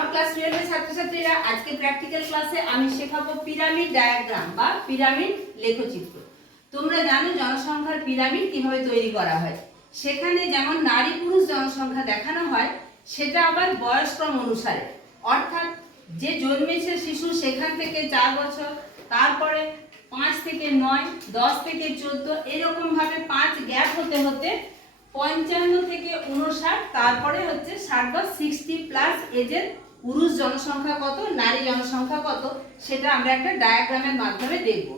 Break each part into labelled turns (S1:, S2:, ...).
S1: আমার ক্লাস টুয়েলভের ছাত্রছাত্রীরা আজকে প্র্যাকটিক্যাল ক্লাসে আমি শেখাবো পিরামিড ডায়াগ্রাম বা পিরামিড লেখচিত্র তোমরা জানো জনসংখ্যার পিরামিড কিভাবে তৈরি করা হয় সেখানে যেমন নারী পুরুষ জনসংখ্যা দেখানো হয় সেটা আবার বয়সক্রম অনুসারে অর্থাৎ যে জন্মেছে শিশু সেখান থেকে চার বছর তারপরে পাঁচ থেকে নয় দশ থেকে চোদ্দ এরকমভাবে পাঁচ গ্যাপ হতে হতে পঞ্চান্ন থেকে উনষাট তারপরে হচ্ছে ষাট বা সিক্সটি প্লাস এজের পুরুষ জনসংখ্যা কত নারী জনসংখ্যা কত সেটা আমরা একটা ডায়াগ্রামের মাধ্যমে দেখব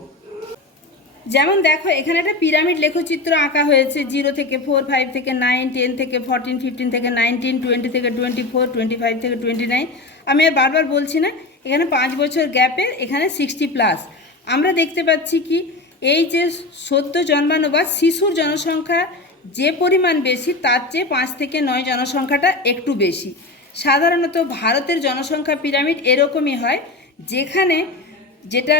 S1: যেমন দেখো এখানে একটা পিরামিড লেখচিত্র আঁকা হয়েছে জিরো থেকে ফোর ফাইভ থেকে নাইন টেন থেকে ফোরটিন ফিফটিন থেকে নাইনটিন টোয়েন্টি থেকে টোয়েন্টি ফোর টোয়েন্টি ফাইভ থেকে টোয়েন্টি নাইন আমি আর বারবার বলছি না এখানে পাঁচ বছর গ্যাপের এখানে সিক্সটি প্লাস আমরা দেখতে পাচ্ছি কি এই যে সত্য জন্মানো বা শিশুর জনসংখ্যা যে পরিমাণ বেশি তার চেয়ে পাঁচ থেকে নয় জনসংখ্যাটা একটু বেশি সাধারণত ভারতের জনসংখ্যা পিরামিড এরকমই হয় যেখানে যেটা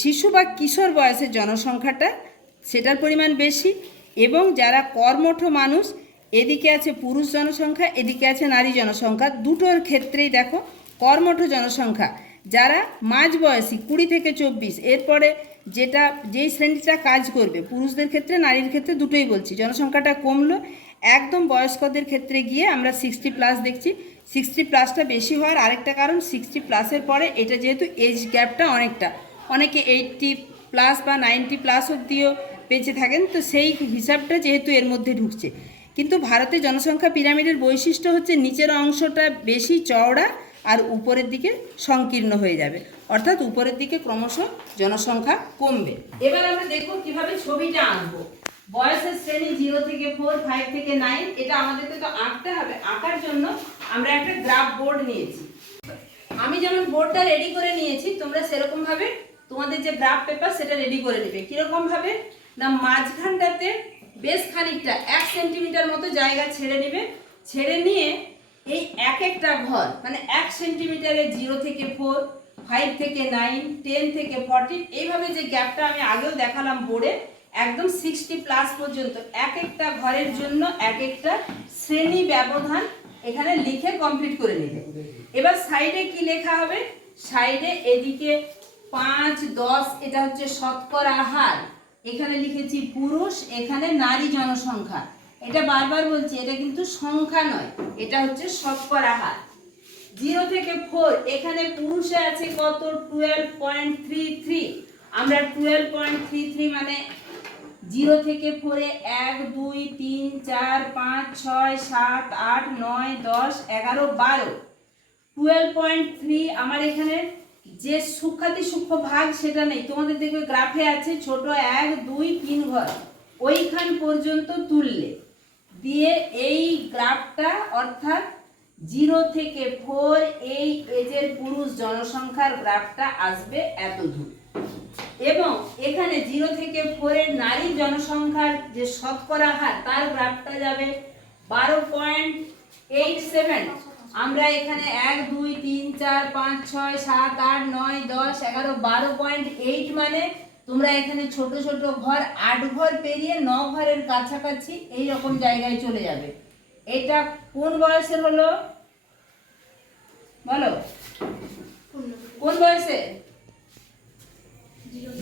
S1: শিশু বা কিশোর বয়সের জনসংখ্যাটা সেটার পরিমাণ বেশি এবং যারা কর্মঠ মানুষ এদিকে আছে পুরুষ জনসংখ্যা এদিকে আছে নারী জনসংখ্যা দুটোর ক্ষেত্রেই দেখো কর্মঠ জনসংখ্যা যারা মাঝ বয়সী কুড়ি থেকে চব্বিশ এরপরে যেটা যেই শ্রেণীটা কাজ করবে পুরুষদের ক্ষেত্রে নারীর ক্ষেত্রে দুটোই বলছি জনসংখ্যাটা কমলো একদম বয়স্কদের ক্ষেত্রে গিয়ে আমরা সিক্সটি প্লাস দেখছি সিক্সটি প্লাসটা বেশি হওয়ার আরেকটা কারণ সিক্সটি প্লাসের পরে এটা যেহেতু এজ গ্যাপটা অনেকটা অনেকে এইটটি প্লাস বা নাইনটি প্লাস অব্দিও বেঁচে থাকেন তো সেই হিসাবটা যেহেতু এর মধ্যে ঢুকছে কিন্তু ভারতের জনসংখ্যা পিরামিডের বৈশিষ্ট্য হচ্ছে নিচের অংশটা বেশি চওড়া আর উপরের দিকে সংকীর্ণ হয়ে যাবে অর্থাৎ উপরের দিকে ক্রমশ জনসংখ্যা কমবে এবার আমরা দেখব কিভাবে ছবিটা আঁকবো বয়সের শ্রেণী জিরো থেকে ফোর ফাইভ থেকে নাইন এটা আমাদেরকে তো আঁকতে হবে আঁকার জন্য আমরা একটা গ্রাফ বোর্ড নিয়েছি আমি যেমন বোর্ডটা রেডি করে নিয়েছি তোমরা সেরকমভাবে তোমাদের যে গ্রাফ পেপার সেটা রেডি করে নেবে কীরকমভাবে না মাঝখানটাতে বেশ খানিকটা এক সেন্টিমিটার মতো জায়গা ছেড়ে নেবে ছেড়ে নিয়ে এই এক একটা ঘর মানে এক সেন্টিমিটারে জিরো থেকে ফোর ফাইভ থেকে নাইন টেন থেকে ফর্টিন এইভাবে যে গ্যাপটা আমি আগেও দেখালাম বোর্ডে একদম সিক্সটি প্লাস পর্যন্ত এক একটা ঘরের জন্য এক একটা শ্রেণী ব্যবধান এখানে লিখে কমপ্লিট করে নেবে এবার সাইডে কি লেখা হবে সাইডে এদিকে পাঁচ দশ এটা হচ্ছে শতকরা হার এখানে লিখেছি পুরুষ এখানে নারী জনসংখ্যা এটা বারবার বলছি এটা কিন্তু সংখ্যা নয় এটা হচ্ছে শতকরা হার জিরো থেকে ফোর এখানে পুরুষে আছে কত টুয়েলভ পয়েন্ট থ্রি থ্রি আমরা টুয়েলভ পয়েন্ট থ্রি থ্রি মানে জিরো থেকে ফোরে এক দুই তিন চার পাঁচ ছয় সাত আট নয় দশ এগারো বারো টুয়েলভ পয়েন্ট থ্রি আমার এখানে যে সূক্ষাতি সূক্ষ্ম ভাগ সেটা নেই তোমাদের দেখবে গ্রাফে আছে ছোট এক দুই তিন ঘর ওইখান পর্যন্ত তুললে দিয়ে এই গ্রাফটা অর্থাৎ জিরো থেকে ফোর এই এজের পুরুষ জনসংখ্যার গ্রাফটা আসবে এত দূর এখানে জিরো থেকে ফোরের নারী জনসংখ্যার যে শতকরা হার তার গ্রাফটা যাবে বারো পয়েন্ট এইট সেভেন আমরা এখানে এক দুই তিন চার পাঁচ ছয় সাত আট নয় দশ এগারো বারো পয়েন্ট এইট মানে তোমরা এখানে ছোট ছোট ঘর আট ঘর পেরিয়ে ন ঘরের কাছাকাছি এই রকম জায়গায় চলে যাবে এটা কোন বয়সের হলো বলো কোন বয়সে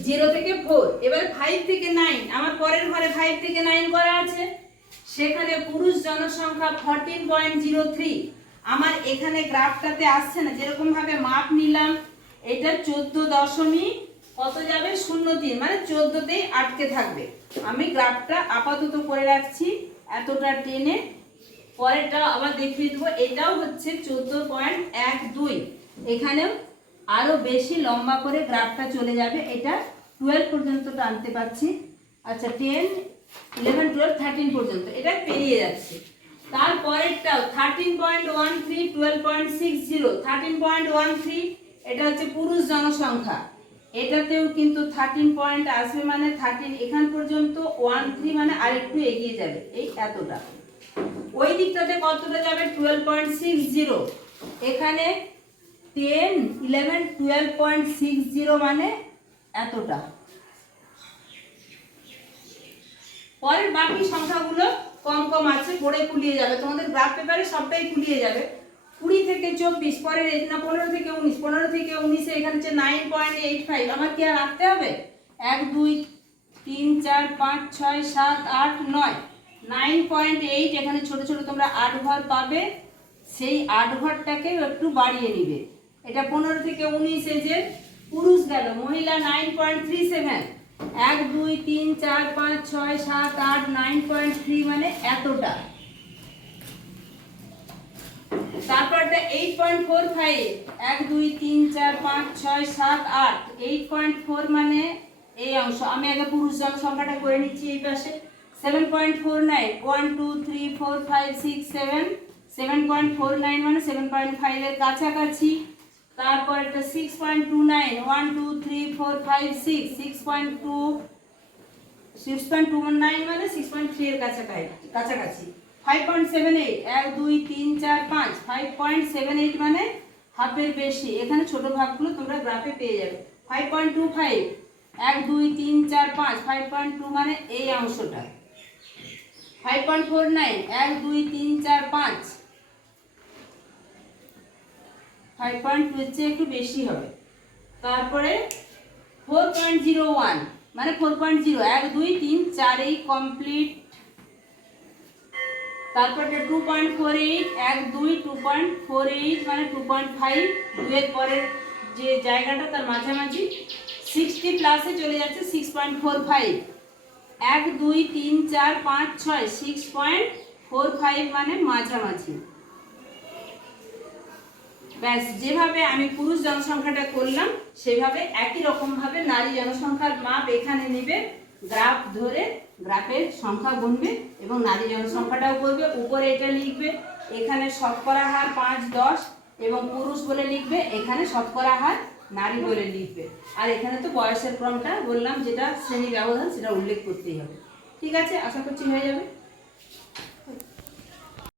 S1: জিরো থেকে ফোর এবার ফাইভ থেকে নাইন আমার পরের ঘরে ফাইভ থেকে নাইন করা আছে সেখানে পুরুষ জনসংখ্যা ফর্টিন পয়েন্ট জিরো থ্রি আমার এখানে গ্রাফটাতে আসছে না যেরকমভাবে মাপ নিলাম এটা চোদ্দ দশমিক কত যাবে শূন্য তিন মানে চোদ্দোতেই আটকে থাকবে আমি গ্রাফটা আপাতত করে রাখছি এতটা টেনে পরেরটা আবার দেখিয়ে দেবো এটাও হচ্ছে চোদ্দ পয়েন্ট এক দুই এখানেও আরও বেশি লম্বা করে গ্রাফটা চলে যাবে এটা টুয়েলভ পর্যন্ত টানতে পারছি আচ্ছা টেন ইলেভেন টুয়েলভ থার্টিন পর্যন্ত এটা পেরিয়ে যাচ্ছে তারপরেরটাও thirteen point one three twelve point six zero thirteen point one three এটা হচ্ছে পুরুষ জনসংখ্যা এটাতেও কিন্তু থার্টিন পয়েন্ট আসবে মানে থার্টিন এখান পর্যন্ত ওয়ান থ্রি মানে আরেকটু এগিয়ে যাবে এই এতটা ওই দিকটাতে কতটা যাবে টুয়েলভ পয়েন্ট সিক্স জিরো এখানে ten eleven twelve point six zero মানে এতটা পরের বাকি সংখ্যাগুলো কম কম আছে পড়ে কুলিয়ে যাবে তোমাদের গ্রাফ পেপারে সবটাই কুলিয়ে যাবে কুড়ি থেকে চব্বিশ পরের না পনেরো থেকে উনিশ পনেরো থেকে উনিশে এখানে হচ্ছে নাইন পয়েন্ট এইট ফাইভ আমার কি আর রাখতে হবে এক দুই তিন চার পাঁচ ছয় সাত আট নয় নাইন পয়েন্ট এইট এখানে ছোটো ছোটো তোমরা আট ঘর পাবে সেই আট ঘরটাকে একটু বাড়িয়ে নিবে এটা পনেরো থেকে উনিশ এজের পুরুষ গেল মহিলা নাইন পয়েন্ট থ্রি সেভেন এক দুই তিন চার পাঁচ ছয় সাত আট নাইন পয়েন্ট থ্রি মানে এতটা তারপরটা এইট পয়েন্ট ফোর ফাইভ এক দুই তিন চার পাঁচ ছয় সাত আট এইট পয়েন্ট ফোর মানে এই অংশ আমি আগে পুরুষ জনসংখ্যাটা করে নিচ্ছি এই পাশে seven point four nine one two three four five six seven seven point four nine মানে সেভেন পয়েন্ট ফাইভের কাছাকাছি তারপর এটা six point two nine one two three four five six six point two six point two nine মানে six point three এর কাছাকাছি কাছাকাছি five point seven eight এক দুই তিন চার পাঁচ ফাইভ পয়েন্ট সেভেন এইট মানে হাফের বেশি এখানে ছোট ভাগগুলো তোমরা গ্রাফে পেয়ে যাবে ফাইভ পয়েন্ট টু ফাইভ এক দুই তিন চার পাঁচ ফাইভ পয়েন্ট টু মানে এই অংশটা ফাইভ পয়েন্ট ফোর নাইন এক দুই তিন চার পাঁচ ফাইভ পয়েন্ট টু চেয়ে একটু বেশি হবে তারপরে ফোর পয়েন্ট জিরো ওয়ান মানে ফোর পয়েন্ট জিরো এক দুই তিন চারেই কমপ্লিট তারপরটা টু পয়েন্ট ফোর এইট এক দুই টু পয়েন্ট ফোর এইট মানে টু পয়েন্ট ফাইভ দুয়ের পরের যে জায়গাটা তার মাঝামাঝি সিক্সটি প্লাসে চলে যাচ্ছে সিক্স পয়েন্ট ফোর ফাইভ এক দুই তিন চার পাঁচ ছয় সিক্স পয়েন্ট ফোর ফাইভ মানে মাঝামাঝি ব্যাস যেভাবে আমি পুরুষ জনসংখ্যাটা করলাম সেভাবে একই রকমভাবে নারী জনসংখ্যার মাপ এখানে নেবে গ্রাফ ধরে গ্রাফের সংখ্যা গুনবে এবং নারী জনসংখ্যাটাও করবে উপরে এটা লিখবে এখানে শতকরা হার পাঁচ দশ এবং পুরুষ বলে লিখবে এখানে শতকরা হার নারী বলে লিখবে আর এখানে তো বয়সের ক্রমটা বললাম যেটা শ্রেণী ব্যবধান সেটা উল্লেখ করতেই হবে ঠিক আছে আশা করছি হয়ে যাবে